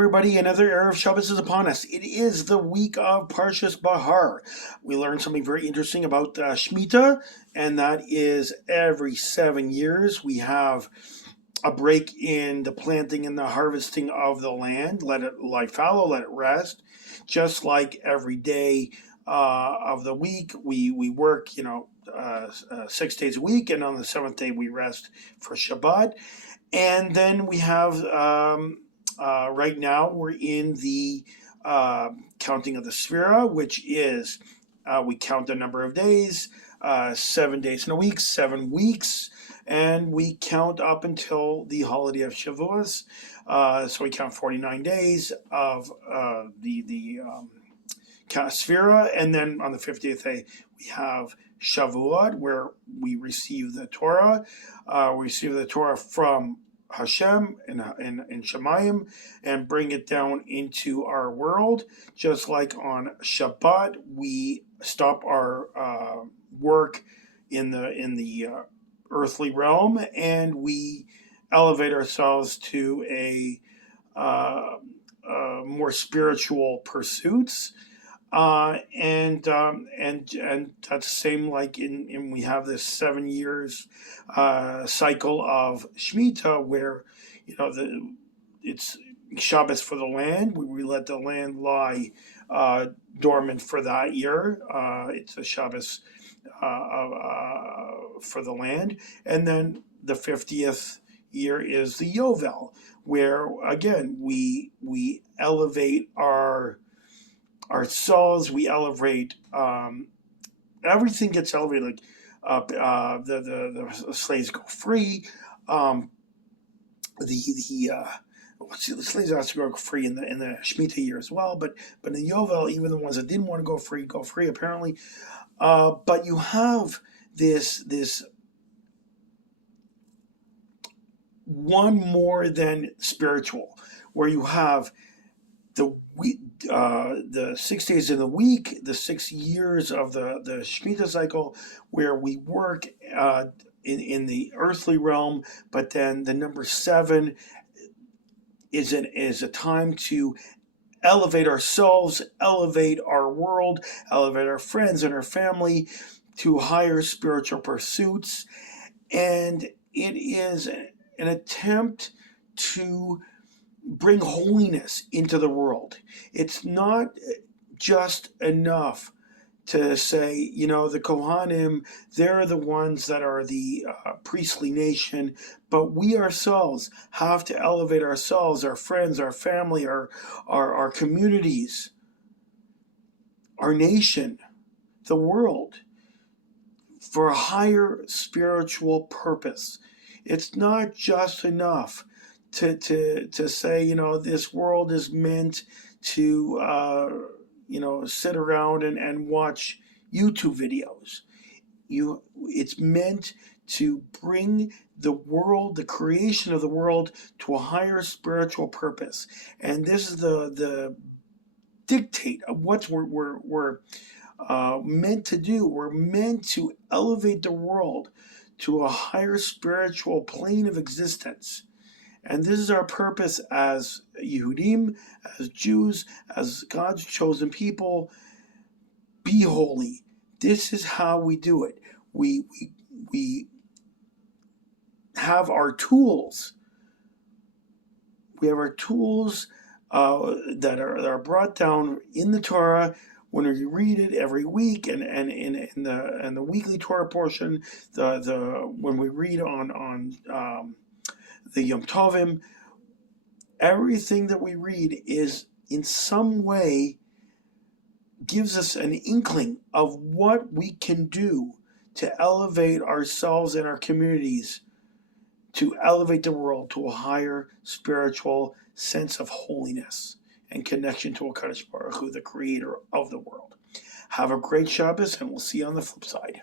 everybody. Another Erev Shabbos is upon us. It is the week of Parshas Behar. We learned something very interesting about Shemitah, and that is every 7 years we have a break in the planting and the harvesting of the land. Let it lie fallow, let it rest. Just like every day of the week, we work, 6 days a week, and on the seventh day we rest for Shabbat. And then we have, right now, we're in the counting of the Sphira, which is we count the number of days, 7 days in a week, 7 weeks, and we count up until the holiday of Shavuos. So we count 49 days of the Sphira, and then on the 50th day we have Shavuot, where we receive the Torah. We receive the Torah from Hashem in Shemayim and bring it down into our world. Just like on Shabbat, we stop our work in the earthly realm and we elevate ourselves to a more spiritual pursuits. And that's the same like in we have this 7 years cycle of Shemitah where it's Shabbos for the land. We let the land lie dormant for that year. It's a Shabbos for the land, and then the 50th year is the Yovel, where again we elevate our souls, we elevate, everything gets elevated, like the slaves go free, the slaves also go free in the Shemitah year as well, but in the Yovel, even the ones that didn't want to go free apparently, but you have this one more than spiritual, where you have the 6 days in the week, the 6 years of the Shemitah cycle, where we work in the earthly realm, but then the number 7 is a time to elevate ourselves, elevate our world, elevate our friends and our family to higher spiritual pursuits, and it is an attempt to bring holiness into the world. It's not just enough to say, the Kohanim, they're the ones that are the priestly nation, but we ourselves have to elevate ourselves, our friends, our family, our communities, our nation, the world, for a higher spiritual purpose. It's not just enough to say, this world is meant to, sit around and watch YouTube videos. It's meant to bring the world, the creation of the world, to a higher spiritual purpose. And this is the dictate of what we're meant to do. We're meant to elevate the world to a higher spiritual plane of existence. And this is our purpose as Yehudim, as Jews, as God's chosen people. Be holy. This is how we do it. We have our tools. We have our tools that are brought down in the Torah when we read it every week, and in the weekly Torah portion, when we read on the Yom Tovim, everything that we read is in some way gives us an inkling of what we can do to elevate ourselves and our communities, to elevate the world to a higher spiritual sense of holiness and connection to HaKadosh Baruch Hu, the creator of the world. Have a great Shabbos, and we'll see you on the flip side.